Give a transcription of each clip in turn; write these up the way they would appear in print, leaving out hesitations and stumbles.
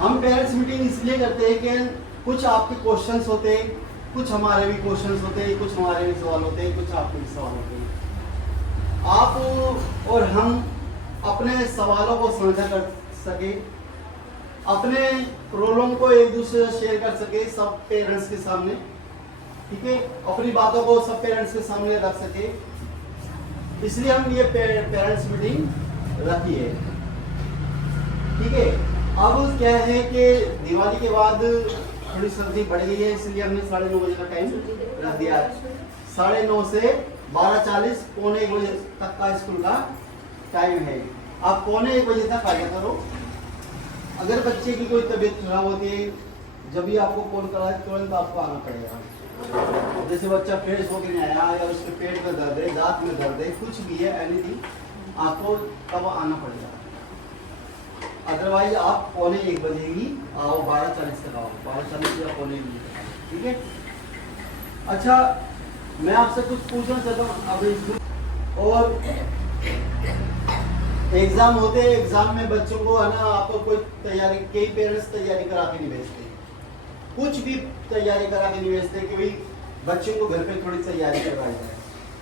हम parents meeting इसलिए करते हैं कि कुछ आपके क्वेश्चंस होते हैं, कुछ हमारे भी क्वेश्चंस होते हैं, कुछ हमारे भी सवाल होते हैं, कुछ आपके भी सवाल होते हैं। आप और हम अपने सवालों को साझा कर सके, अपने प्रॉब्लम को एक दूसरे से शेयर कर सके सब पेरेंट्स के सामने, ठीक है, अपनी बातों को सब पेरेंट्स के सामने रख सके, इसलिए हम ये पेरेंट्स मीटिंग रखी है, ठीक है। अब क्या है कि दिवाली के बाद थोड़ी सर्दी बढ़ गई है, इसलिए हमने 9:30 बजे का टाइम रख दिया है। 9:30 से 12:40 पौने 1 बजे तक का स्कूल का टाइम है। आप पौने 1 बजे तक आ जाया करो। अगर बच्चे की कोई तबीयत खराब होती है, जब भी आपको कॉल करा तुरंत आपको आना पड़ेगा। जैसे बच्चा फ्रेश होकर नहीं आया या उसके पेट में दर्द है, दांत में दर्द है, कुछ भी है, एनीथिंग, आपको तब आना पड़ेगा। अदरवाइज आप पौने 1 बजे ही आओ, 12:40 तक आओ, 12:40 या पौने 1 बजे तक आओ, ठीक है। अच्छा, मैं आपसे कुछ पूछना चाहता हूँ अभी। और एग्जाम होते हैं, एग्जाम में बच्चों को है ना, आपको कोई तैयारी, कई पेरेंट्स तैयारी करा के नहीं भेजते, कुछ भी तैयारी करा के नहीं भेजते कि भाई बच्चों को घर पे थोड़ी तैयारी करवाई जाए,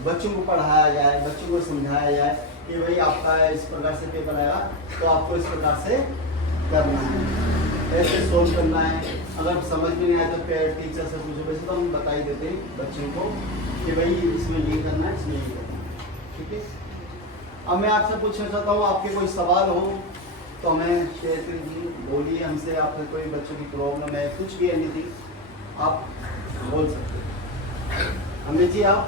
बच्चों को पढ़ाया जाए, बच्चों को समझाया जाए कि भाई आपका इस प्रकार से पेपर आएगा तो आपको इस प्रकार से करना है, ऐसे सोल्व करना है। अगर समझ में नहीं आए तो टीचर से पूछो। वैसे तो हम बता ही देते हैं बच्चों को कि भाई इसमें ये करना है, इसमें ये करना है, ठीक है। अब मैं आपसे पूछना चाहता हूँ, आपके कोई सवाल हो तो हमें शेयर कीजिए, बोलिए हमसे। आपके कोई बच्चों की प्रॉब्लम है, कुछ भी एनीथिंग आप बोल सकते हैं। अमित जी आप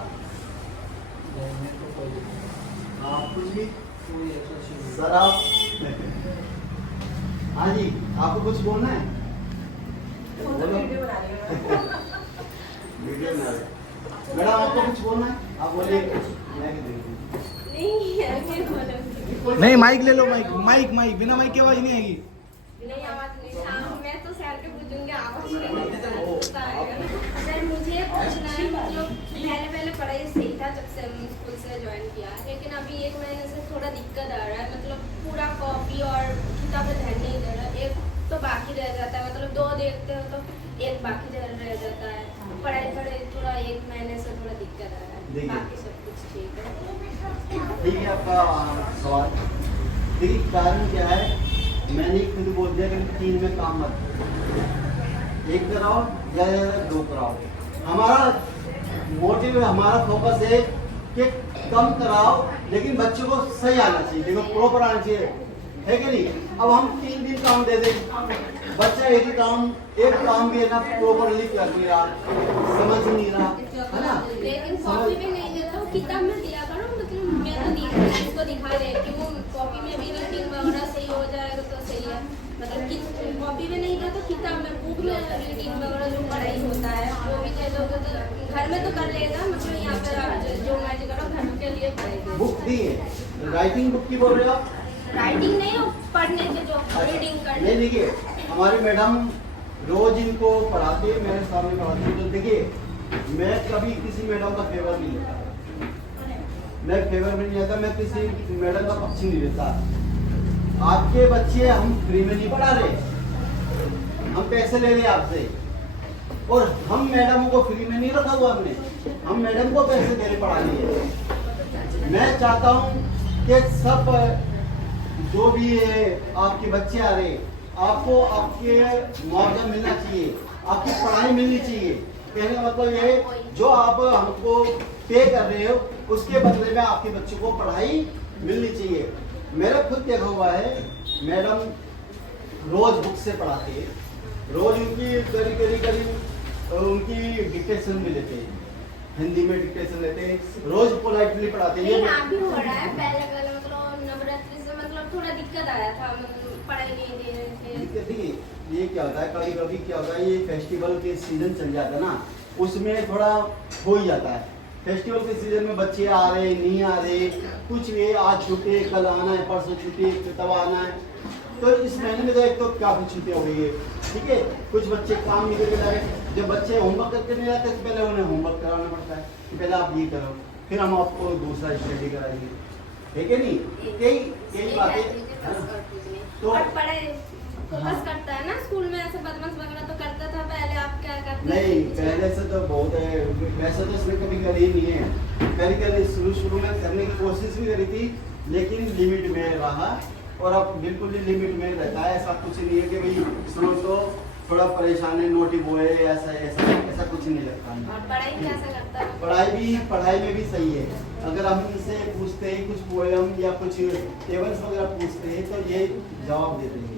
कुछ भी सर आप हाँ जी, आपको कुछ बोलना है? वीडियो बना रहे मैडम, आपको कुछ बोलना है? आप बोलिए। नहीं, माइक ले लो, माइक बिना माइक की आवाज नहीं आएगी। नहीं, आवाज नहीं। हाँ, मैं तो सर के पूछूंगी, आवाज नहीं। सर मुझे पूछना है, मतलब पहले पढ़ाई सही था जब से हम स्कूल से ज्वाइन किया, लेकिन अभी 1 महीने से थोड़ा दिक्कत आ रहा है। मतलब पूरा कॉपी और किताबें ध्यान नहीं दे रहा, एक तो बाकी रह जाता है, मतलब 2 देखते हो तो एक बाकी रह जाता है। पढ़ाई थोड़ा 1 महीने से थोड़ा दिक्कत आ रहा है, बाकी सब कुछ ठीक है। ठीक है, आपका सवाल। देखिए कारण क्या है, मैंने खुद बोल दिया कि 3 में काम मत करो, 1 कराओ या 2 कराओ। हमारा मोटिव, हमारा फोकस है कि कम कराओ लेकिन बच्चों को सही आना चाहिए, देखो प्रॉपर आना चाहिए, है कि नहीं। अब हम 3 दिन काम दे दें, बच्चा एक काम भी है ना प्रॉपरली कर नहीं रहा, समझ नहीं रहा, है ना। लेकिन कॉपी में नहीं देता हूँ, किताब में दिया करो। मतलब मैं तो इसको दिखा देती हूँ, कॉपी में भी रीडिंग वगैरह सही हो जाएगा तो सही है। मतलब कॉपी में नहीं था तो किताब में, बुक में रीडिंग वगैरह जो पढ़ाई होता है वो भी दे दोगे तो घर में तो कर लेगा। मतलब यहाँ पर जो मैच करो घर के लिए पढ़ेगा। बुक दी है, राइटिंग बुक की बोल रहे हो आप? राइटिंग नहीं हो, पढ़ने के जो रीडिंग करने। नहीं, देखिए हमारी मैडम रोज इनको पढ़ाती है, मेरे सामने पढ़ाती है, तो देखिए मैं कभी किसी मैडम का फेवर नहीं लेता, मैं फेवर में नहीं लेता, मैं किसी मैडम का पक्ष नहीं लेता। आपके बच्चे हम फ्री में नहीं पढ़ा रहे, हम पैसे ले रहे आपसे, और हम मैडम को फ्री में नहीं रखा हुआ हमने, हम मैडम को पैसे दे रहे पढ़ाने के। मैं चाहता हूँ कि सब जो भी है आपके बच्चे आ रहे, आपको आपके मुआवजा मिलना चाहिए, आपकी पढ़ाई मिलनी चाहिए। कहने का मतलब ये है, जो आप हमको पे कर रहे हो उसके बदले में आपके बच्चों को पढ़ाई मिलनी चाहिए। मेरा खुद देखा हुआ है, मैडम रोज बुक से पढ़ाती है, रोज उनकी करीब उनकी डिक्टेशन भी लेते हैं, हिंदी में डिक्टेशन लेते हैं, रोज पोलाइटली पढ़ाते हैं। अभी हो रहा है, पहले मतलब नवरात्रि से मतलब थोड़ा दिक्कत आया था, पढ़ाई नहीं दे रहे थे। दिक्कत देखिए, ये क्या होता है, कभी कभी क्या होता है, ये फेस्टिवल के सीजन चल जाता है ना, उसमें थोड़ा हो ही जाता है। फेस्टिवल के सीजन में बच्चे आ रहे नहीं आ रहे, कुछ भी, आज छुट्टी, कल आना है, परसों छुट्टी, तब आना है, तो इस महीने में तो एक तो काफी छुट्टी हो गई है, ठीक है। कुछ बच्चे काम नहीं करके जा रहे, जब बच्चे होमवर्क करके नहीं आते तो पहले उन्हें होमवर्क कराना पड़ता है कि पहले आप ये करो, फिर हम आपको दूसरा स्टडी कराएंगे, ठीक है नहीं। कई बातें तो फोकस करता है ना स्कूल में, ऐसे बदमाश वगैरह तो करता था पहले, आप क्या करते नहीं, पहले से तो बहुत है, वैसे तो इसने कभी करी ही नहीं है। कभी शुरू में करने की कोशिश भी करी थी, लेकिन लिमिट में रहा, और अब बिल्कुल ही लिमिट में रहता है। ऐसा कुछ नहीं है कि भाई सुनो तो थोड़ा परेशान है, नोटी बोए, ऐसा ऐसा ऐसा कुछ नहीं लगता है। और पढ़ाई कैसे करता है? पढ़ाई में भी सही है। अगर हम इनसे पूछते हैं कुछ पोएम या कुछ टेबल्स वगैरह पूछते हैं तो ये जवाब देते हैं,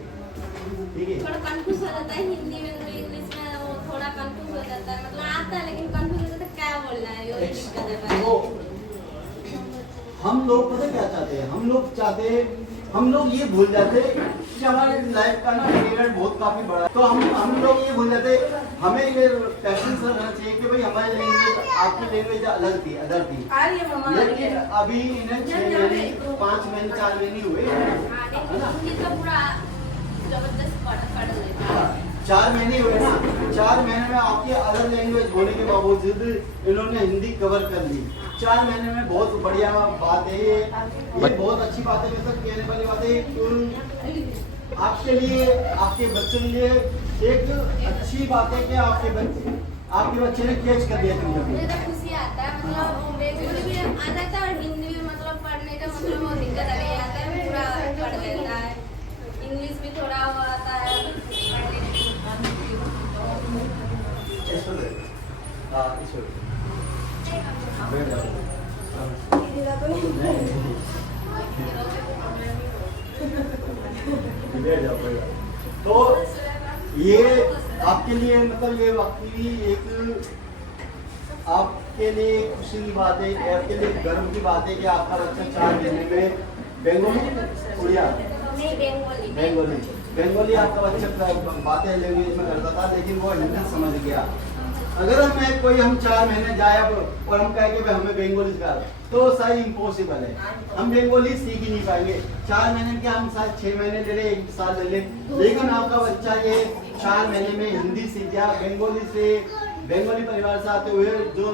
ठीक है। थोड़ा कंफ्यूज हो जाता है हिंदी में, इंग्लिश में वो थोड़ा कंफ्यूज हो जाता है, मतलब आता है लेकिन कंफ्यूज हो जाता है क्या बोलना है, ये दिक्कत है। वो हम लोग पता क्या चाहते हैं, हम लोग ये भूल जाते हैं कि हमारे लाइफ का ना पीरियड बहुत काफी बड़ा है, तो हम लोग ये भूल जाते हैं, हमें ये पैशन रहना चाहिए कि भाई हमारी लैंग्वेज, आपकी लैंग्वेज अलग थी, अदर थी, लेकिन अभी इन्हें 6 महीने 5 महीने 4 महीने हुए, है ना, हिंदी तो पूरा जबरदस्त पढ़ लेता है। 4 महीने हुए ना, 4 महीने में आपकी अदर लैंग्वेज होने के बावजूद इन्होंने हिंदी कवर कर ली। 4 महीने में बहुत बढ़िया बात है ये बहुत अच्छी बात है, मतलब कहने वाली बात है आपके लिए, आपके बच्चों के लिए एक अच्छी बात है कि आपके बच्चे ने कैच कर दिया मुझे तो खुशी आता है, मतलब बेंगोली भी आ जाता है और हिंदी भी, मतलब पढ़ने का मतलब वो दिक्कत नहीं आता है, पूरा पढ़ लेता है। इंग्लिश भी थोड़ा वो आता है। तो ये आपके लिए, मतलब ये वाकई एक आपके लिए खुशी की बात है, आपके लिए गर्व की बात है कि आपका बच्चा 4 महीने में बेंगोली उड़िया बेंगोली आपका बच्चा बातें लैंग्वेज में करता था, लेकिन वो हिंदी समझ गया। अगर हम 4 महीने जाए अब और हम कहें कि हमें बेंगोली सिखा, तो सही इम्पॉसिबल है, हम बेंगोली सीख ही नहीं पाएंगे। 4 महीने के हम शायद 6 महीने ले लें, 1 साल ले लें, लेकिन आपका बच्चा ये 4 महीने में हिंदी सीख गया। बेंगोली परिवार से आते हुए, जो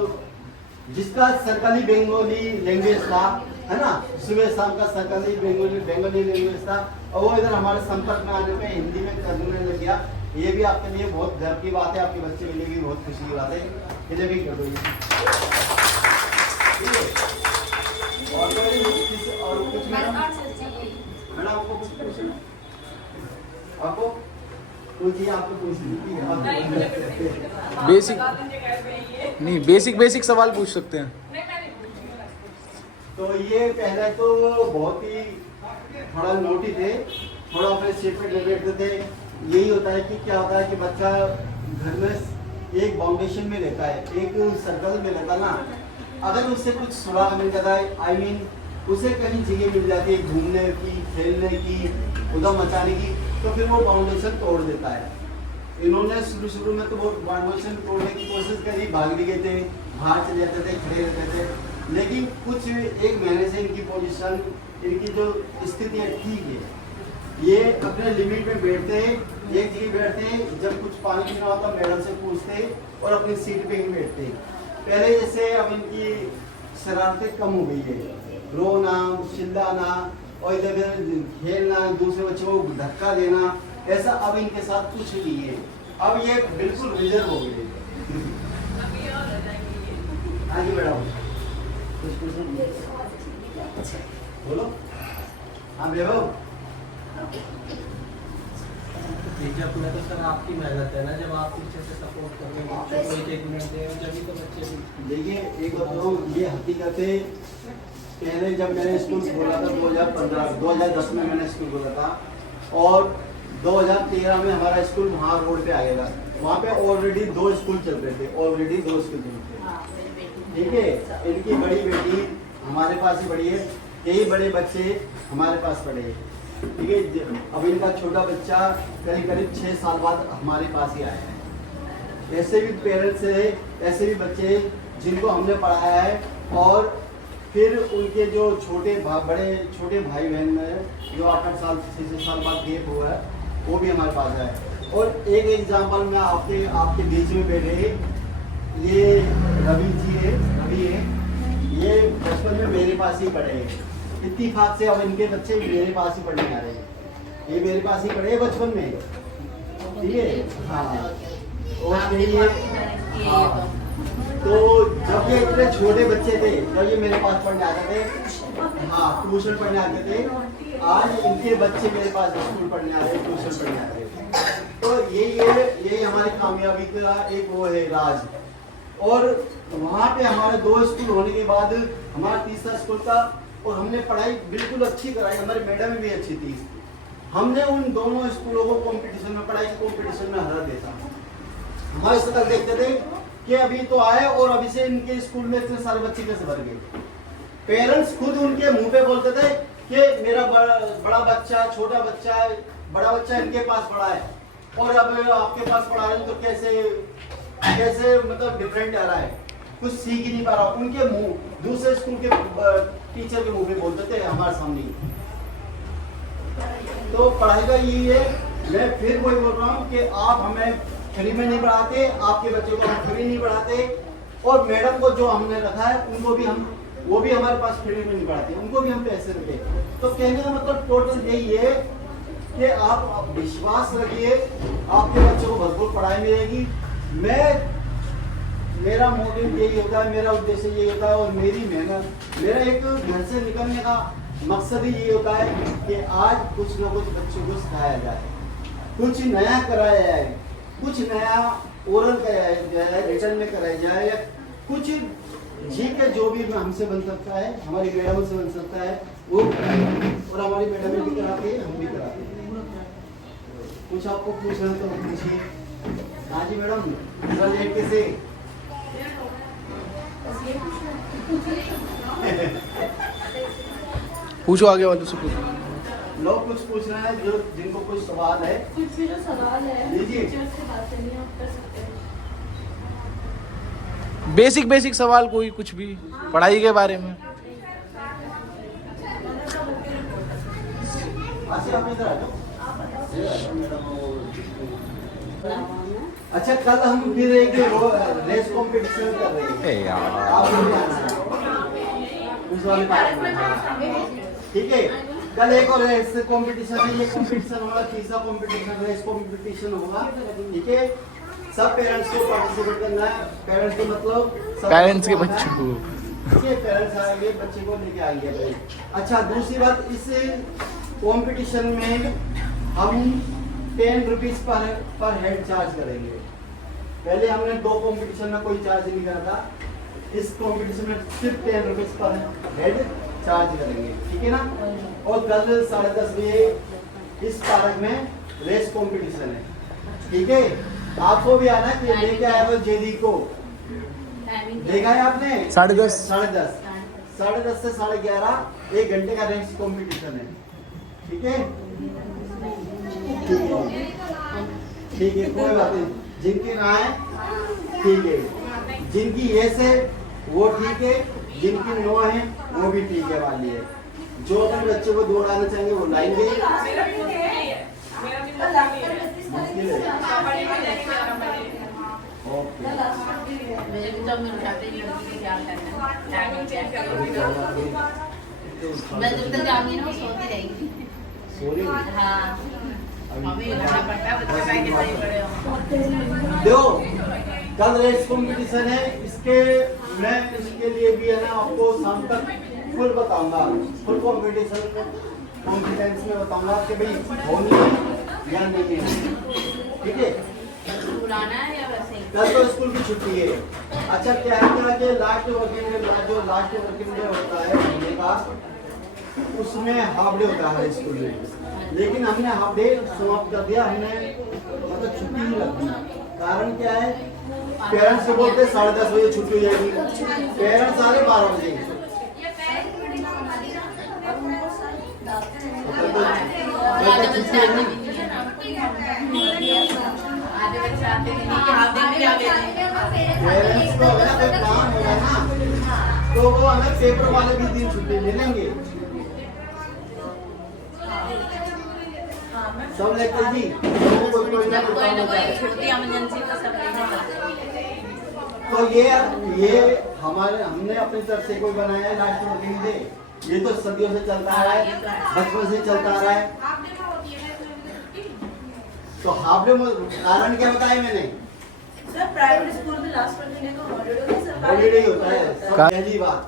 जिसका सरकारी बेंगोली लैंग्वेज था, है ना, सुबह शाम का सरकारी बेंगोली लैंग्वेज था, और वो इधर हमारे संपर्क में आने पे हिंदी में करने लग गया। ये भी आपके लिए बहुत गर्व की बात है, आपके बच्चे के लिए भी बहुत खुशी की बात है, इसे भी कर दो। और कुछ मैडम आपको कुछ पूछना, आपको पूछिए, आपको बेसिक सवाल पूछ सकते हैं। तो ये पहले तो बहुत ही थोड़ा नोटी थे, थोड़ा अपने सीट पे बैठते थे। यही होता है कि क्या होता है कि बच्चा घर में एक बाउंडेशन में रहता है, एक सर्कल में रहता ना, अगर उससे कुछ सुराग मिल जाता है, उसे कहीं जगह मिल जाती है घूमने की, खेलने की, उधम मचाने की, तो फिर वो बाउंडेशन तोड़ देता है। इन्होंने शुरू में तो वो बाउंडेशन तोड़ने की कोशिश करी, भाग भी गए थे, बाहर चले जाते थे, खड़े रहते थे, लेकिन कुछ 1 महीने से इनकी पोजीशन, इनकी जो स्थिति है ठीक है। ये अपने लिमिट में बैठते हैं, एक जगह बैठते हैं, जब कुछ पानी पीना होता मैडम से पूछते हैं और अपनी सीट पे ही बैठते हैं। पहले जैसे अब इनकी शरारतें कम हो गई है, रोना, चिल्लाना और इधर खेलना, दूसरे बच्चों को धक्का देना, ऐसा अब इनके साथ कुछ नहीं है। अब ये बिल्कुल रिजर्व हो गए। आगे बढ़ाओ, बोलो। हाँ वैभव, देखिए अपने तो सर आपकी मेहनत है ना, जब आप पीछे से सपोर्ट कर रहे हैं बच्चों को, एक मिनट दें जब ही तो बच्चे भी। देखिए एक बताऊँ, ये हकीकत है। पहले जब मैंने स्कूल खोला था 2010 में मैंने स्कूल खोला था, और 2013 में हमारा स्कूल वहाँ रोड पे आ गया था। वहाँ पे ऑलरेडी 2 स्कूल चल रहे थे, ठीक है। इनकी बड़ी बेटी हमारे पास ही पढ़ी है, कई बड़े बच्चे हमारे पास पढ़े हैं, ठीक है। अब इनका छोटा बच्चा करीब 6 साल बाद हमारे पास ही आया है। ऐसे भी पेरेंट्स है, ऐसे भी बच्चे जिनको हमने पढ़ाया है, और फिर उनके जो छोटे भाई बहन है, जो 8 साल 6 साल बाद गेप हुआ है, वो भी हमारे पास है। और एक एग्जाम्पल में आपके बीच में बैठे, ये रवि है, ये बचपन में मेरे पास ही पढ़े हैं। इत्तेफाक से अब इनके बच्चे मेरे पास ही पढ़ने आ रहे हैं। ये मेरे पास ही पढ़े बचपन में, ठीक है। हाँ, और ये हाँ, तो जब ये इतने छोटे बच्चे थे, जब ये मेरे पास पढ़ने आते थे, हाँ ट्यूशन पढ़ने आते थे, आज इनके बच्चे मेरे पास स्कूल पढ़ने आते हैं, ट्यूशन पढ़ने आते हैं। तो ये हमारी कामयाबी का एक वो है राज। और वहाँ पे हमारे 2 स्कूल होने के बाद हमारा तीसरा स्कूल था, और हमने पढ़ाई बिल्कुल अच्छी कराई, हमारी मैडम भी अच्छी थी। हमने उन दोनों स्कूलों को कंपटीशन में, पढ़ाई के कंपटीशन में हरा देता। हमारे शक्ल देखते थे कि अभी तो आए और अभी से इनके स्कूल में इतने सारे बच्चे कैसे भर गए। पेरेंट्स खुद उनके मुंह पे बोलते थे कि मेरा बड़ा बच्चा, छोटा बच्चा है, बड़ा बच्चा इनके पास पढ़ा है और अब आपके पास पढ़ा रहे हैं, तो कैसे मतलब डिफरेंट आ रहा है, कुछ सीख ही नहीं पा रहा। उनके मुंह, दूसरे स्कूल के टीचर के मुंह पे बोलते थे हमारे सामने। तो पढ़ाई का यही है, मैं फिर वही बोल रहा हूँ कि आप हमें फ्री में नहीं पढ़ाते, आपके बच्चों को हम फ्री नहीं पढ़ाते, और मैडम को जो हमने रखा है उनको भी वो भी हमारे पास फ्री में नहीं पढ़ाते, उनको भी हम पैसे रखे। तो कहने का मतलब टोटल यही है कि आप विश्वास रखिए, आपके बच्चों को भरपूर पढ़ाई मिलेगी। मेरा मोटिव यही होता है, मेरा उद्देश्य यही होता है, और मेरी मेहनत, मेरा एक घर से निकलने का मकसद ही ये होता है कि आज कुछ ना कुछ बच्चों को सिखाया जाए, कुछ नया कराया जाए, कुछ नया ओरल कराया जाए, रिटर्न में कराया जाए, या कुछ ठीक है जो भी हमसे बन सकता है, हमारी मैडम से बन सकता है वो, और हमारी मैडम भी कराती है, हम भी कराते हैं। कुछ आपको पूछना तो पूछिए। हाँ जी मैडम, थोड़ा लेट कैसे? पूछो आगे वाले से पूछो। लोग कुछ पूछना है, जो जिनको कुछ सवाल है, कुछ भी जो सवाल है लीजिए। टीचर से बात करनी है, आप कर सकते हैं। बेसिक सवाल कोई, कुछ भी पढ़ाई के बारे में। अच्छा आप इधर आ जाओ। अच्छा, कल हम फिर एक रेस कंपटीशन कर रहे हैं यार आप लोग भी आना है। उस वाले पार्ट में, हाँ। ठीक है, कल एक और रेस कंपटीशन है, ये कंपटीशन होगा, तीसरा कंपटीशन रेस कंपटीशन होगा। ठीक है, सब पेरेंट्स को पार्टिसिपेट करना है। पेरेंट्स के मतलब पेरेंट्स के बच्चों को, ठीक है, पेरेंट्स आएंगे, बच्चे को लेके आएंगे। अच्छा, दूसरी बात, इस कंपटीशन में हम 10 रुपीज पर हेड चार्ज करेंगे। पहले हमने 2 कंपटीशन में कोई चार्ज नहीं करा था, इस कंपटीशन में सिर्फ 10 रुपीज पर हेड चार्ज करेंगे। ठीक है ना। और कल 10:30 बजे इस पार्क में रेस कंपटीशन है। ठीक है, आपको भी आना है। लेके आया वो जेडी को, देखा है आपने? 10:30 10:30 से 11:30 1 घंटे का रेस कंपटीशन है। ठीक है, ठीक है, कोई बात नहीं। जिनकी ना है ठीक है, जिनकी यस है वो ठीक है, जिनकी नो है वो भी ठीक है वाली है। जो अपने बच्चों को दौड़ाना चाहेंगे वो लाएंगे। मुश्किल है। ओके, मैं जब तक जाऊंगी ना वो सोती रहेगी। सोनी हाँ, हमें उठना पड़ता है, बच्चे भाई के सही पड़े हो। दो कल रेस कंपटीशन है, मैं इसके लिए भी है ना आपको शाम तक फुल बताऊंगा, फुल कंपटीशन कॉन्फिडेंस में बताऊंगा कि भाई होनी है या नहीं है। ठीक है, पुराना है या वैसे ही? कल तो स्कूल की छुट्टी है। अच्छा, क्या कि लास्ट वर्किंग डे होता है महीने का, उसमें हाफ डे होता है स्कूल में, लेकिन हमने हाफ डे समाप्त कर दिया। हमने मतलब छुट्टी नहीं लगती। कारण क्या है, पेरेंट्स से बोलते 10:30 बजे छुट्टी हो जाएगी, पेरेंट्स आ रहे 12 बजे। आधे बच्चे आते हैं कि हाफ दिन में जावे पेरेंट्स को अगर कोई काम होगा ना तो वो हमें पेपर वाले भी दिन छुट्टी ले लेंगे। सब लेते जी, जब कोई ना कोई छोटी इमरजेंसी का सब तो ये हमने अपनी तरफ से कोई बनाया है लास्ट वर्किंग डे। ये तो सदियों से चलता आ रहा है, बचपन से चलता आ रहा है। तो हाफ डे कारण क्या बताया मैंने? सर प्राइवेट स्कूल में लास्ट महीने का हॉलीडे होता है, सरकारी हॉलीडे होता है। होता सब पहली बात,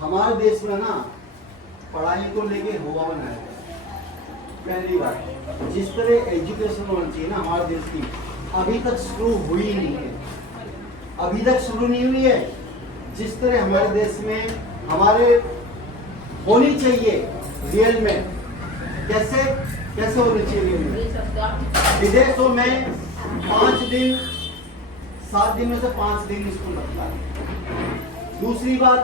हमारे देश में ना पढ़ाई को लेके हुआ बनाया है। पहली बात, जिस तरह एजुकेशन होनी चाहिए ना हमारे देश की, अभी तक शुरू हुई नहीं है। अभी तक शुरू नहीं हुई है। जिस तरह हमारे देश में हमारे होनी चाहिए रियल में, कैसे कैसे होनी चाहिए रियल में? ये सब का विदेशों में 5 दिन 7 दिन में से 5 दिन स्कूल लगता है। दूसरी बात,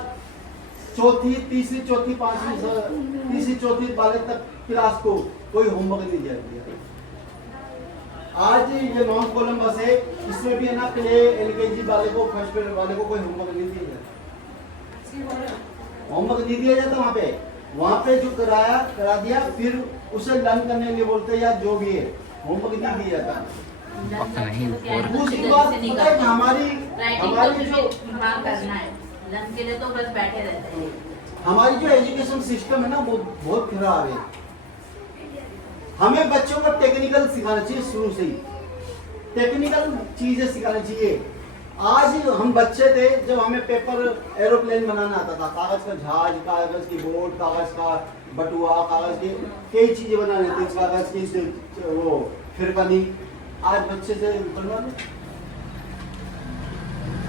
चौथी तीसरी चौथी पांचवी तीसरी चौथी वाले तक क्लास को कोई होमवर्क नहीं दिया गया। आज ये नॉन कोलम्बस है, इसमें भी है ना प्ले एलकेजी वाले को फर्स्ट ग्रेड वाले को कोई होमवर्क नहीं दिया जाता। होमवर्क नहीं दिया जाता वहाँ पे जो करा दिया, फिर उसे लर्न करने के लिए बोलते हैं या जो भी है, होमवर्क नहीं दिया जाता। दूसरी बात पता है कि हमारी जो हाँ करना है, लंच के लिए तो बस बैठे रहते हैं। हमारी जो एजुकेशन सिस्टम है ना वो बहुत खराब है। हमें बच्चों को टेक्निकल सिखाना चाहिए, शुरू से ही टेक्निकल चीजें सिखानी चाहिए। आज हम बच्चे थे जब हमें पेपर एरोप्लेन बनाना आता था, कागज का जहाज, कागज की बोट, कागज का बटुआ, कागज की कई चीजें बनानी थी, कागज की वो फिरकनी। आज बच्चे से बनवा दो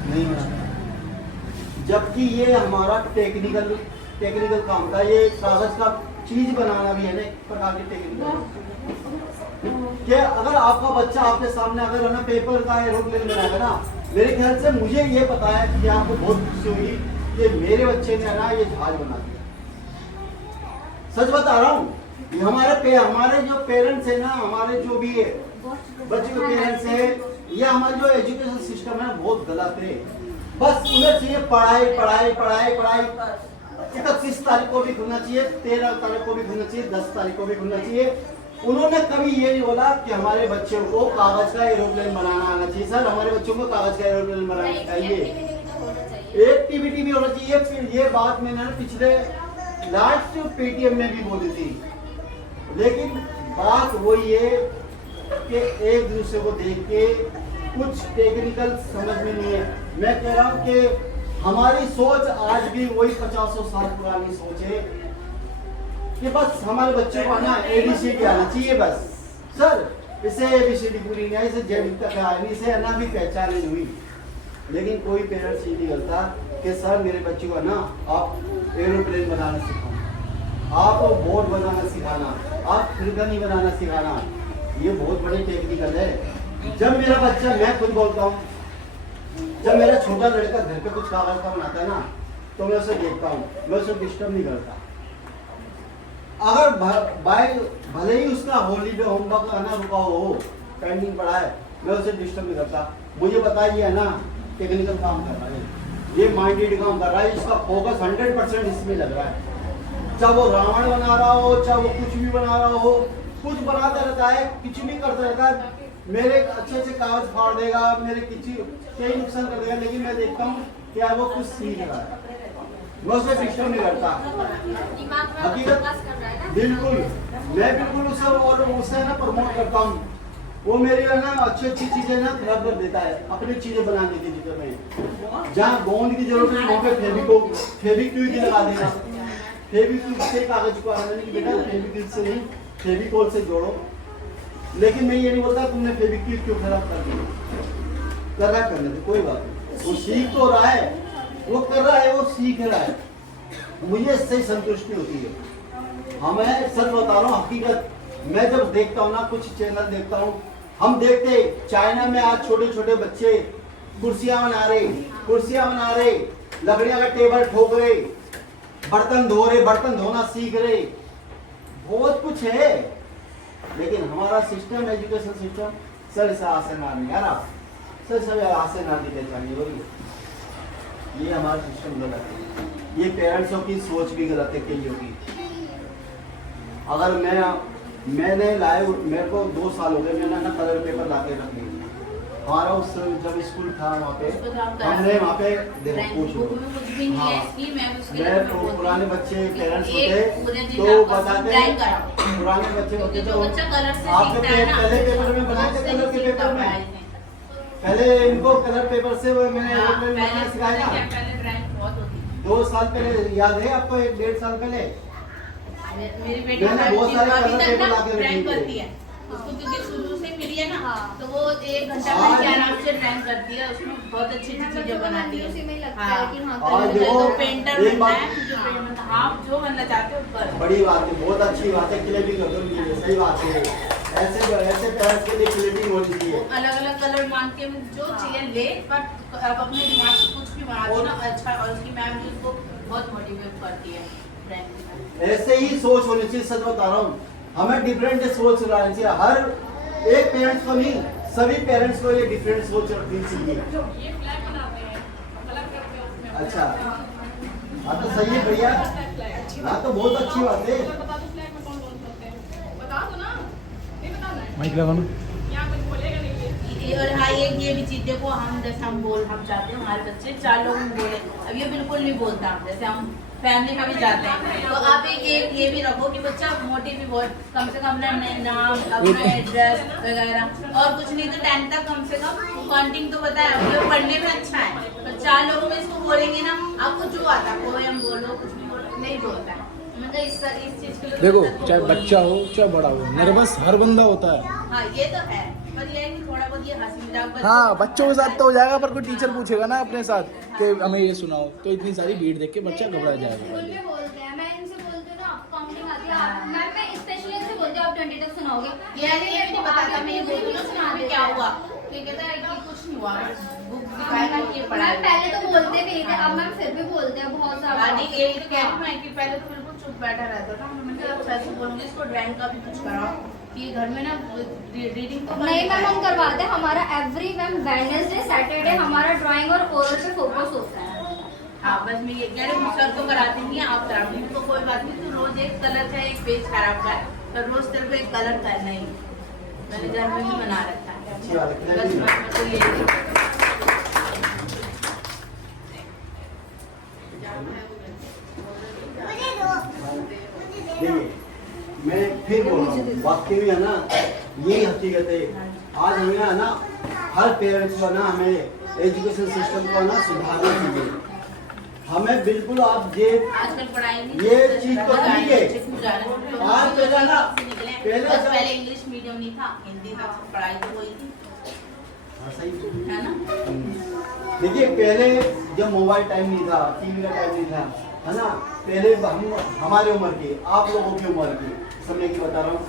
नहीं बना, जबकि ये हमारा टेक्निकल काम था। ये कागज का चीज बनाना भी है ना एक प्रकार की टेक्निकल। कि अगर आपका बच्चा आपके सामने अगर है ना पेपर का एरोप्लेन बनाएगा ना, मेरे ख्याल से मुझे ये पता है कि आपको बहुत खुशी होगी कि मेरे बच्चे ने ना ये जहाज बना दिया। सच बता रहा हूँ, हमारे जो पेरेंट्स है ना, हमारे जो भी है बच्चे के पेरेंट्स है, ये हमारा जो एजुकेशन सिस्टम है बहुत गलत है। बस उन्हें चाहिए पढ़ाई पढ़ाई पढ़ाई पढ़ाई। 31 तारीख को भी खुलना चाहिए, 13 तारीख को भी खुलना चाहिए, 10 तारीख को भी खुलना चाहिए। उन्होंने कभी ये नहीं बोला कि हमारे बच्चों को कागज का एरोप्लेन बनाना आना चाहिए। सर हमारे बच्चों को कागज का एरोप्लेन बनाना चाहिए, एक्टिविटी भी होना चाहिए। फिर ये बात मैंने पिछले लास्ट पेटीएम में भी बोली थी, लेकिन बात वही है कि एक दूसरे को देख के कुछ टेक्निकल समझ में नहीं है। मैं कह रहा हूँ कि हमारी सोच आज भी वही 50 साल पुरानी सोच है कि बस हमारे बच्चों को ना ABCD आना चाहिए बस। सर इसे ABCD पूरी नहीं आई, इसे जेड तक आई, इसे है ना भी पहचान नहीं हुई। लेकिन कोई पेरेंट्स ये नहीं करता कि सर मेरे बच्चे को ना आप एरोप्लेन बनाना सिखाना, आप बोट बनाना सिखाना, आप फिरकनी बनाना सिखाना। ये बहुत बड़ी टेक्निकल है। जब मेरा बच्चा, मैं खुद बोलता हूँ, जब मेरा छोटा लड़का घर पे कुछ कागज का बनाता है ना, तो मैं उसे देखता हूँ, मैं उसे डिस्टर्ब नहीं करता। अगर भले ही उसका हॉलीडे होमवर्क आना रुका हो, पेंडिंग पड़ा है, मैं उसे डिस्टर्ब नहीं करता। मुझे बताइए है ना टेक्निकल काम कर रहा है, ये माइंडेड काम कर रहा है, इसका फोकस 100% इसमें लग रहा है। चाहे वो रावण बना रहा हो, चाहे वो कुछ भी बना रहा हो, कुछ बनाता रहता है, कुछ भी करता रहता है। मेरे अच्छे से कागज फाड़ देगा, मेरे कई नुकसान कर देगा, लेकिन मैं देखता हूँ कि वो कुछ सीख रहा है, मैं उसे डिस्टर्ब नहीं करता। हकीकत बिल्कुल, मैं बिल्कुल उसे ना प्रमोट करता हूँ। वो मेरी है ना अच्छी चीजें ना खराब कर देता है अपनी चीजें बनाने की चक्कर में। जहाँ गोंद की जरूरत है वहाँ पे फेविक्विक लगा देगा। फेविक्विक से कागज को आना नहीं बेटा, फेविक्विक से नहीं, फेविकोल से जोड़ो। लेकिन मैं ये नहीं बोलता तुमने फेविक्विक क्यों खराब कर दिया, खराब करने दे, कोई बात नहीं। वो सीख तो रहा है, वो कर रहा है, वो सीख रहा है, मुझे इससे संतुष्टि होती है। हमें सच बता रहा हूँ हकीकत, मैं जब देखता हूँ ना कुछ चैनल देखता हूँ, हम देखते चाइना में आज छोटे छोटे बच्चे कुर्सियां बना रहे, लकड़ियां का टेबल ठोक रहे, बर्तन धो रहे, बर्तन धोना सीख रहे, बहुत कुछ है। लेकिन हमारा सिस्टम, एजुकेशन सिस्टम सर से आसे नार नहीं आ रहा, सर सब आसे नार की पहचानी होगी। ये हमारा सिस्टम गलत है, ये पेरेंट्सों की सोच भी गलत है कईयों की। अगर मैंने लाए, मेरे को 2 साल हो गए, मैंने ना कलर पेपर ला के रख लिए, हमारा उस जब स्कूल था वहाँ पे उसको तो आप करा हमने वहाँ पे देखो रैंक पूछ लो। बुक में कुछ भी नहीं है हाँ। इसकी, मैं उसके मैं लिए बोलती हूँ। पुराने बच्चे पेरेंट्स एक होते पूरे दिन तो आपको बताते ड्राइंग कराओ। पुराने बच्चे होते क्योंकि तो जो बच्चा कलर से आपके सीखता है ना, पहले पेपर में बनाए थे उससे कलर के नहीं पेपर सीखता में पढ़ाई में। पहले इनको कलर पेपर से मैंने हाँ, एरोप्लेन बनाना पहले सिखाया था। पहले ड्राइंग बहुत होती थी। 2 साल पहले याद है आपको, 1-1.5 साल पहले मेरी बेटी मैंने बहुत सारे अभी कलर तक पेपर ना ला के ड्राइंग रखे हुए। करती है उसको, क्योंकि शुरू से मिली है ना, हाँ। तो वो 1 घंटा आज- में आराम से ड्राइंग करती है, उसमें बहुत अच्छी चीजें बनाती है। उसी में लगता हाँ। है कि हाँ और कलर देखो, तो पेंटर एक बनना बात- है, जो मतलब आप जो बनना चाहते हो कर। बड़ी बात है, बहुत अच्छी बात है, क्लिपिंग कर दो, सही बात है। ऐसे पेरेंट्स के लिए क्लिपिंग होनी चाहिए। अलग अलग कलर मांगते हैं, जो चाहिए ले, बट अब अपने दिमाग से कुछ भी बनाती है ना अच्छा, और उसकी मैम भी उसको बहुत मोटिवेट करती है ड्राइंग। ऐसे ही सोच होनी चाहिए, सच बता रहा हूँ। हमें डिफरेंट सोच लानी चाहिए, हर एक पेरेंट्स को नहीं, सभी पेरेंट्स को ये डिफरेंट सोच रखनी चाहिए। ये फ्लैग बनाते हैं, कलर करते हैं उसमें। अच्छा, हाँ तो सही है भैया, हाँ तो बहुत अच्छी बात है। बता दो फ्लैग में कौन कौन से होते हैं, बता दो ना, नहीं बताना है, माइक लगा ना। यहाँ कुछ बोलेगा नहीं ये। और हाँ, ये भी चीज देखो, हम जैसे हम चाहते हैं हमारे बच्चे 4 लोग में बोले, अब ये बिल्कुल नहीं बोलता। जैसे हम फैमिली में भी जाते हैं, तो आप एक ये भी रखो कि बच्चा मोटिव भी बहुत, कम से कम अपना नाम, अपना एड्रेस वगैरह, और कुछ नहीं तो 10 तक कम से कम काउंटिंग तो बताया, वो पढ़ने में अच्छा है। तो 4 लोगों में इसको बोलेंगे ना, आपको जो आता है पोएम बोलो, कुछ भी बोलो, नहीं बोलता है। मतलब इस चीज के लिए देखो, चाहे बच्चा हो चाहे बड़ा हो, नर्वस हर बंदा होता है। हाँ, ये तो है, पर ये है कि थोड़ा बहुत ये हंसी मजाक हाँ, बच्चों के साथ तो हो जाएगा, पर कोई टीचर पूछेगा ना अपने साथ कि हमें ये सुनाओ, तो इतनी सारी भीड़ देख के बच्चा घबरा जाएगा। स्कूल में बोलते हैं, मैं इनसे बोलती हूँ ना, आपको काउंटिंग आती है, आप मैम मैं स्पेशली इनसे बोलती हूँ आप 20 तक सुनाओगे। ये नहीं नहीं बताता, मैं ये बोलती हूँ ना, सुना सुना देते क्या हैं। हुआ, तो ये कहता है कि कुछ नहीं हुआ, बुक दिखाएगा कि ये पढ़ा मैम है। पहले तो बोलते भी थे, अब मैम फिर भी बोलते हैं बहुत ज्यादा। हाँ, नहीं, यही तो कह रही हूँ मैं कि पहले तो बिल्कुल चुप बैठा रहता था, मैंने कहा अब ऐसे बोलूंगी, इसको ड्राइंग का भी कुछ कराओ कि घर में ना रीडिंग तो नहीं मैम, हम करवाते हैं, हमारा एवरी मैम वेडनेसडे सैटरडे हमारा ड्राइंग और ओरल पे फोकस होता है। हाँ, बस मैं ये कह रही हूँ, सर तो कराते नहीं है, आप कराओगे तो कोई बात नहीं, तो रोज एक कलर का एक पेज खराब का है, तो रोज तेरे को एक कलर करना ही, मैंने घर में भी बना रखा है। अच्छी बात है, बस मैं तो ये देखिए, मैं फिर बोल रहा हूँ, वाकई में है ना, यही हकीकत है। आज हमें है ना, हर पेरेंट्स को ना, हमें एजुकेशन सिस्टम को ना सुधारना चाहिए। हमें बिल्कुल आप ये आजकल पढ़ाई नहीं, ये चीज तो ठीक है। आज आज पहले ना, पहले इंग्लिश मीडियम नहीं था, हिंदी था, पढ़ाई तो वही थी, हाँ, सही है ना। देखिए, पहले जब मोबाइल टाइम नहीं था, टीवी का टाइम नहीं था, है ना, पहले हम हमारे उम्र के, आप लोगों की उम्र की समय की बता रहा हूँ,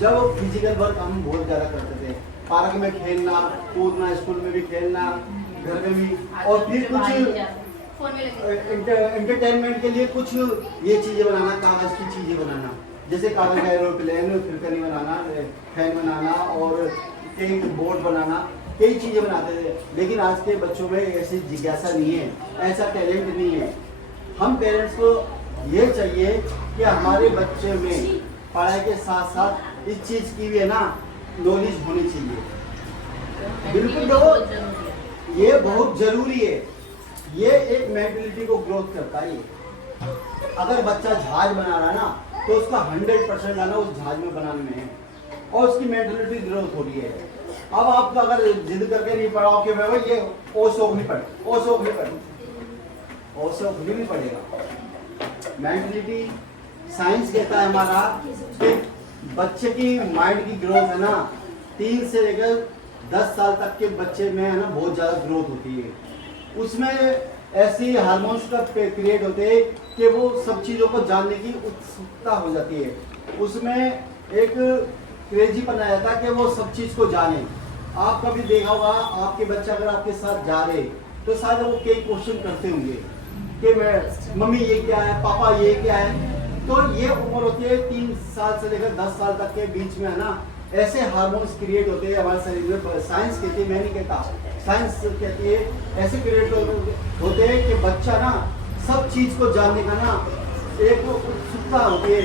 जब फिजिकल वर्क हम बहुत ज़्यादा करते थे, पार्क में खेलना कूदना, स्कूल में भी खेलना, घर में भी, और फिर कुछ फोन में लगे एंटरटेनमेंट के लिए कुछ ये चीज़ें बनाना, कागज़ की चीज़ें बनाना, जैसे कागज़ का एरोप्लेन, फिरकनी बनाना, फैन बनाना, और कई बोर्ड बनाना, कई चीज़ें बनाते थे। लेकिन आज के बच्चों में ऐसी जिज्ञासा नहीं है, ऐसा टैलेंट नहीं है। हम पेरेंट्स को ये चाहिए कि हमारे बच्चे में पढ़ाई के साथ साथ इस चीज़ की भी है ना नॉलेज होनी चाहिए। बिल्कुल देखो, ये बहुत ज़रूरी है, ये एक मेंटलिटी को ग्रोथ करता है। अगर बच्चा जहाज बना रहा है ना, तो उसका 100% आना उस जहाज में बनाने में है, और उसकी मेंटलिटी ग्रोथ हो रही है। अब आप अगर जिद करके नहीं पढ़ाओ कि भाई ये ओ शौक नहीं पढ़े, ओ शौक नहीं पढ़े, ओ शौक नहीं पढ़ेगा। मेंटलिटी साइंस कहता है हमारा कि बच्चे की माइंड की ग्रोथ है ना, 3 से लेकर 10 साल तक के बच्चे में है ना बहुत ज़्यादा ग्रोथ होती है। उसमें ऐसी हार्मोन्स का क्रिएट होते हैं कि वो सब चीज़ों को जानने की उत्सुकता हो जाती है। उसमें एक क्रेजीपन आ जाता है कि वो सब चीज़ को जाने। आप कभी देखा होगा, आपके बच्चे अगर आपके साथ जा रहे तो शायद वो कई क्वेश्चन करते होंगे कि मैं मम्मी ये क्या है, पापा ये क्या है। तो ये उम्र होती है 3 साल से लेकर 10 साल तक के बीच में है ना, ऐसे हार्मोन्स क्रिएट होते हैं हमारे शरीर में। साइंस कहती है, मैं नहीं कहता, साइंस कहती है ऐसे क्रिएट होते हैं कि बच्चा ना सब चीज़ को जानने का ना एक उत्सुकता होती है।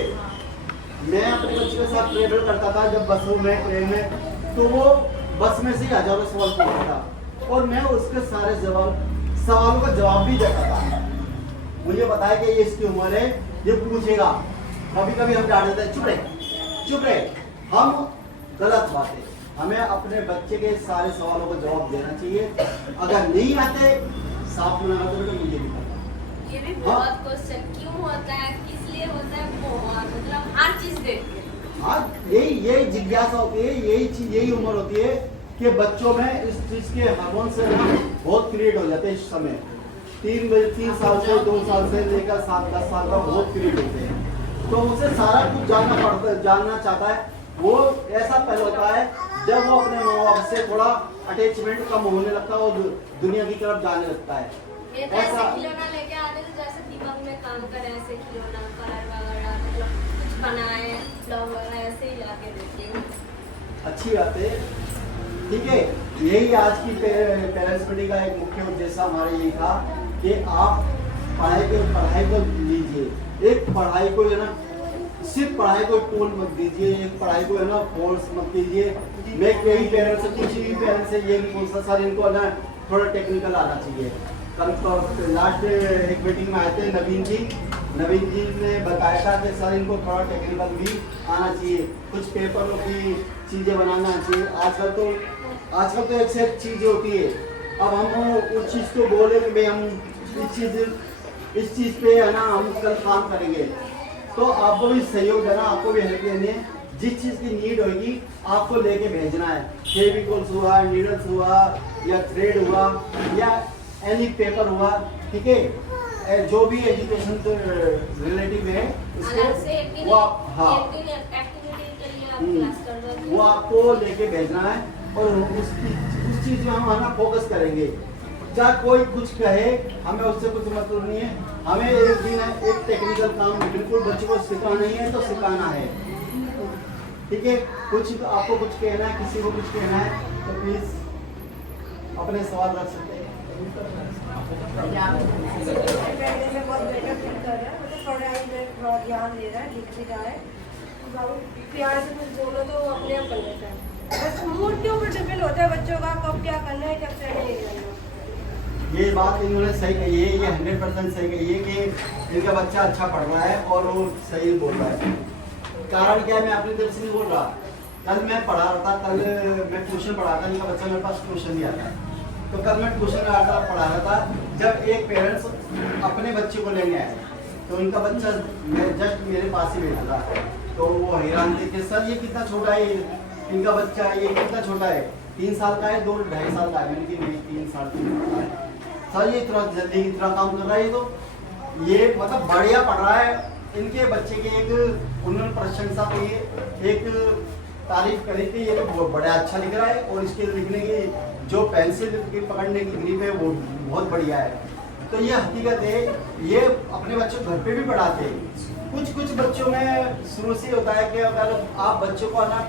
मैं अपने बच्चे के साथ ट्रेवल करता था जब बसों में, ट्रेन में, तो वो बस में से ही हजारों सवाल पूछता था और मैं उसके सारे सवालों का जवाब भी देता था। मुझे बताया कि ये इसकी उम्र है, ये पूछेगा। कभी कभी हम डांट देते हैं, चुप रहे। हम गलत बात है, हमें अपने बच्चे के सारे सवालों का जवाब देना चाहिए। अगर नहीं आते साफ मना करते बेटा मुझे नहीं पता। ये भी बहुत क्वेश्चन क्यों होता है, किस लिए होता है, बहुत मतलब हर चीज देखते हैं। हाँ, यही जिज्ञासा होती है, यही उम्र होती है कि बच्चों में इस चीज के हार्मोन से ना बहुत क्रिएट हो जाते हैं। इस समय 3 साल से 2 साल से लेकर 7-10 साल तक बहुत क्रिएट होते हैं, तो उसे सारा कुछ जानना चाहता है। वो ऐसा पहले होता है जब वो अपने माँ बाप से थोड़ा अटैचमेंट कम होने लगता है और दुनिया की तरफ जाने लगता है। ये तो ऐसे खिलौना लेके आते थे जैसे दिमाग में काम करे, ऐसे खिलौना कलर वगैरह मतलब कुछ बनाए फ्लावर वगैरह ऐसे ही लाके देते। अच्छी बात है, ठीक है। यही आज की पेरेंट्स मीटिंग का एक मुख्य उद्देश्य हमारा यही था कि आप पढ़ाई को लीजिए। एक पढ़ाई को है ना, सिर्फ पढ़ाई को टोल मत दीजिए, एक पढ़ाई को है ना फोर्स मत कीजिए। मैं कई पेरेंट्स से, किसी भी पेरेंट्स से ये नहीं बोलता सर इनको ना थोड़ा टेक्निकल आना चाहिए। कल तो लास्ट एक मीटिंग में आए थे नवीन जी ने बताया था कि सर इनको थोड़ा टेक्निकल भी आना चाहिए, कुछ पेपरों की चीज़ें बनाना चाहिए। आजकल तो एक से एक चीज़ होती है। अब हम उस चीज़ को बोले कि भाई हम इस चीज़ पे है ना हम कल काम करेंगे, तो आपको भी सहयोग देना, आपको भी हेल्प देनी है। जिस चीज़ की नीड होगी आपको लेके भेजना है। फेविकोल्स हुआ, नीडल्स हुआ या थ्रेड हुआ या एनी पेपर हुआ, ठीक है, जो भी एजुकेशन से रिलेटिव है उसको वो आप वो आपको लेके भेजना है और उस चीज़ में हम आना फोकस करेंगे। चाहे कोई कुछ कहे, हमें उससे कुछ मतलब नहीं है। हमें एक दिन एक टेक्निकल काम बिल्कुल बच्चों को सिखाना ही है तो सिखाना है, ठीक है। कुछ आपको कुछ कहना है, किसी को कुछ कहना है तो प्लीज अपने सवाल रख सकते हैं। ध्यान दे रहा है, लिख भी रहा है, प्यार से कुछ बोलो तो वो अपने आप कर लेता है। बस मूड के ऊपर डिपेंड होता है बच्चों का कब क्या करना है, कब क्या नहीं करना। ये बात इन्होंने सही कही है, ये 100% सही कही है कि इनका बच्चा अच्छा पढ़ रहा है और वो सही बोल रहा है। कारण क्या है, मैं अपनी तरफ से नहीं बोल रहा। कल मैं पढ़ा रहा था, कल मैं ट्यूशन पढ़ा था, इनका बच्चा मेरे पास ट्यूशन नहीं आता, तो कल मैं ट्यूशन पढ़ा रहा था। जब एक पेरेंट्स अपने बच्चे को लेने आए तो इनका बच्चा जस्ट मेरे पास ही बैठा था, तो वो हैरान थे कि सर ये कितना छोटा है, इनका बच्चा ये कितना छोटा है, 3 साल का है, 2-2.5 साल का है। मैंने कि नहीं 3 साल का है सर, ये इतना जल्दी इतना काम कर रहा है, तो ये मतलब बढ़िया पढ़ रहा है। इनके बच्चे की एक उन्होंने प्रशंसा की, एक तारीफ करी थी, ये तो बहुत बड़ा अच्छा लिख रहा है और इसके लिखने की जो पेंसिल की पकड़ने की ग्रिप है वो बहुत बढ़िया है। तो ये हकीकत है, ये अपने बच्चों को घर पे भी पढ़ाते हैं। कुछ बच्चों में शुरू से होता है कि अगर आप बच्चों को ना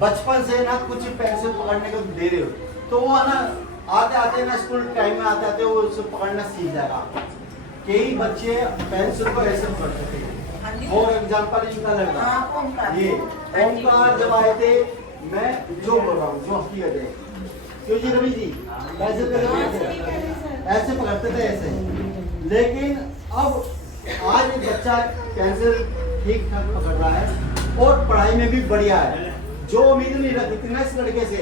बचपन से ना कुछ पेंसिल पकड़ने को दे रहे हो तो वो ना आते ना स्कूल टाइम में आते वो उसको पकड़ना सीख जाएगा। कई बच्चे पेंसिल को ऐसे पकड़ते थे। और एग्जाम्पल इनका लगा ये ओमकार जब आए थे, मैं जो बोल रहा हूँ जो हकीकत है, क्योंकि रवि जी ऐसे पकड़ते थे ऐसे, लेकिन अब आज एक बच्चा पेंसिल ठीक ठाक पकड़ रहा है और पढ़ाई में भी बढ़िया है। जो उम्मीद नहीं रखी थी ना इस लड़के से,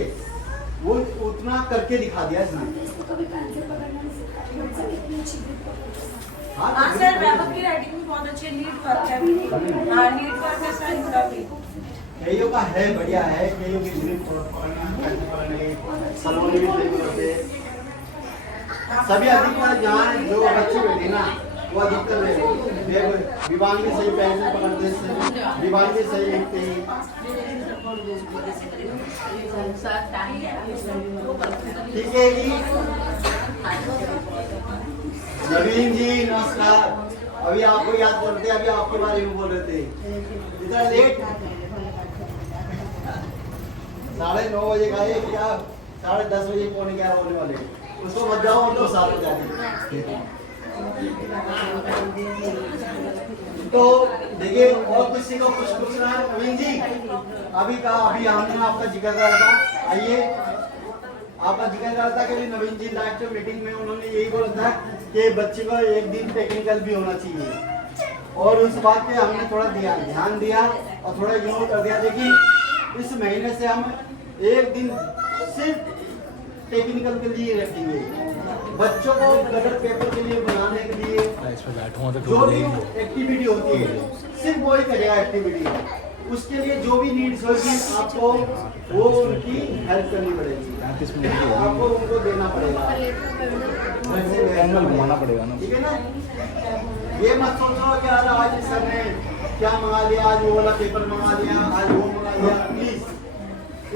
वो उतना करके दिखा दिया इसने। हाँ सर, व्यापक की राइटिंग भी बहुत अच्छी, लीड वर्क है। हाँ, लीड वर्क है सर इनका भी। कईयों का है बढ़िया है, कईयों की ग्रिप पकड़ने सलोनी भी ठीक करते। सभी अधिकतर यहाँ जो बच्चे बैठे ना वो अधिकतर विभाग में सही पेंसिल पकड़ते, विभाग में सही लिखते हैं। ठीक है जी, नवीन जी नमस्कार। अभी आपको याद करते, अभी आपके बारे में बोल रहे थे, इतना लेट 9:30 बजे का है क्या, 10:30 बजे 11:45 होने वाले, उसको मत जाओ और 2 साल हो जाएंगे। तो देखिए और किसी को कुछ पूछना है? नवीन जी अभी हमने आपका जिक्र करा था, आइए आपका जिक्र करा था कि नवीन जी लास्ट मीटिंग में उन्होंने यही बोला था कि बच्चे को एक दिन टेक्निकल भी होना चाहिए, और उस बात पे हमने थोड़ा ध्यान दिया और थोड़ा इग्नोर कर दिया। देखिए इस महीने से हम एक दिन सिर्फ टेक्निकल के लिए रखेंगे, बच्चों को कलर पेपर के लिए बनाने के लिए जो भी एक्टिविटी होती है सिर्फ वही करेगा एक्टिविटी। उसके लिए जो भी नीड्स होगी आपको वो उनकी हेल्प करनी पड़ेगी, आपको उनको देना पड़ेगा, घुमाना पड़ेगा ना, ठीक है ना। ये मत सोचो कि आज सर ने क्या मंगा लिया, आज वो वाला पेपर मंगा लिया, आज वो मंगा लिया। प्लीज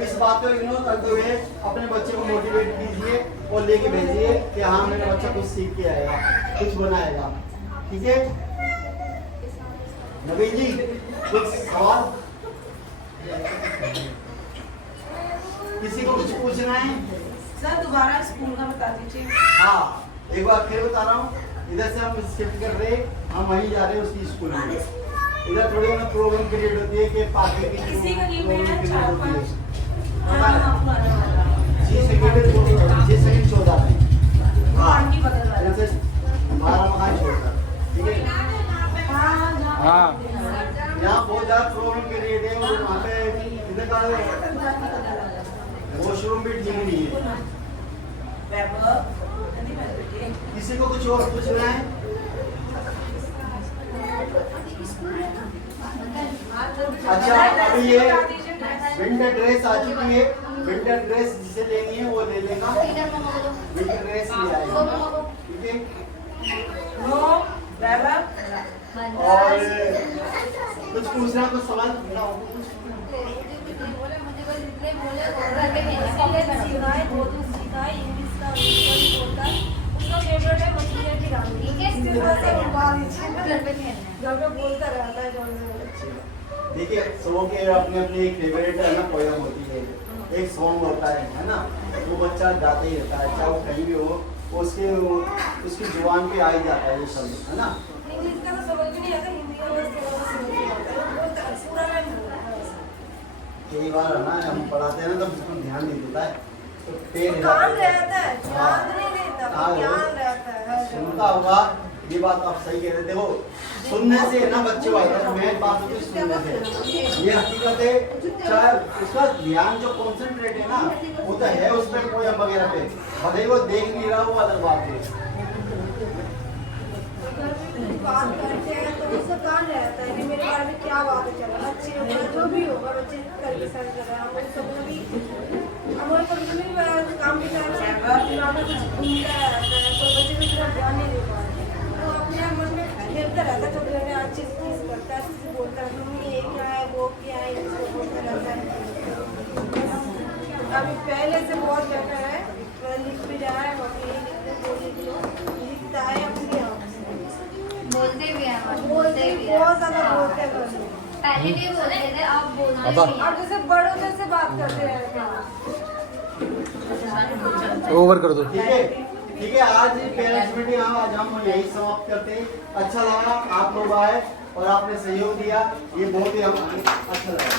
इस बात को इग्नोर करते हुए अपने बच्चे को मोटिवेट कीजिए और लेके भेजिए कि हाँ मेरा बच्चा कुछ सीख के आएगा, कुछ बनाएगा, ठीक है। नवीन जी कुछ सवाल, किसी को कुछ पूछना है? सर दोबारा स्कूल का बता दीजिए। हाँ एक बार फिर बता रहा हूँ, इधर से हम शिफ्ट कर रहे हैं, हम वहीं जा रहे हैं उसकी स्कूल में। इधर थोड़ी ना प्रॉब्लम क्रिएट होती है कि पार्टी की किसी का नहीं प्रॉब्लम है, क्रिएट 4-5 होती है। जी सेकंड 14 में हाँ आंटी बदल रहा है। इधर से 12 मकान छोड़कर, ठीक है। हाँ यहाँ बहुत ज्यादा प्रॉब्लम क्रिएट है और वहाँ पे इधर का वॉशरूम भी ठीक नहीं है। किसी को कुछ और पूछना है? अच्छा अभी ये विंटर ड्रेस आ चुकी है, विंटर ड्रेस जिसे लेनी है वो ले लेगा, विंटर ड्रेस ले आएगा, ठीक है। और कुछ पूछना, कुछ सवाल बोलता रहता है। देखिए सबों के अपने अपने एक फेवरेट है ना पोएम होती है, एक सॉन्ग होता है ना, वो बच्चा गाते ही रहता है, चाहे वो कहीं भी हो, उसकी जुबान पे आ ही जाता है ये शब्द, है ना। इंग्लिश का तो समझ भी नहीं आता, हिंदी का बस पूरा लाइन बोलता है। कई बार है ना हम पढ़ाते हैं ना तो बिल्कुल ध्यान नहीं देता है, तो पेड़ कान रहता है, ध्यान नहीं देता, हाँ, ज्ञान रहता है। सुनता होगा, ये बात आप सही कह रहे। देखो सुनने से ना बच्चे वाले मैं बात होती है सुनने से, ये हकीकत है। चाहे उसका ध्यान जो कॉन्सेंट्रेट है ना वो तो है उस पर पोएम वगैरह पे, भले ही वो देख नहीं रहा वो अलग बात है। बात करते हैं तो उसका कान रहता है कि मेरे बारे में क्या बात चल रहा है, अच्छे होगा जो भी होगा बच्चे करके सर्च कर रहे हैं। हम सब कभी हमारे कभी काम भी कर रहे हैं, दिमाग में कुछ घूमता रहता है, कोई बच्चे को इतना ध्यान नहीं दे पा रहे, तो अपने आप मन में खेलता रहता है, छोटे छोटे अच्छी चीज करता है, किसी बोलता है मम्मी ये क्या है वो क्या है, इसको बोलता रहता है। अभी पहले से बहुत बेटर है, लिख भी रहा है, मम्मी लिखता है अपने आप बोलते भी हैं, बोलते बोलते भी हैं। बहुत ज्यादा बोलते हैं घर में। पहले भी बोलते थे, अब बोलते अब नहीं हैं। और जैसे बड़ों जैसे बात करते रहते हैं। ओवर कर दो। ठीक है ठीक है, आज पेरेंट्स मीटिंग आज हम यही समाप्त करते हैं। अच्छा लगा आप लोग आए और आपने सहयोग दिया, ये बहुत ही अच्छा लगा।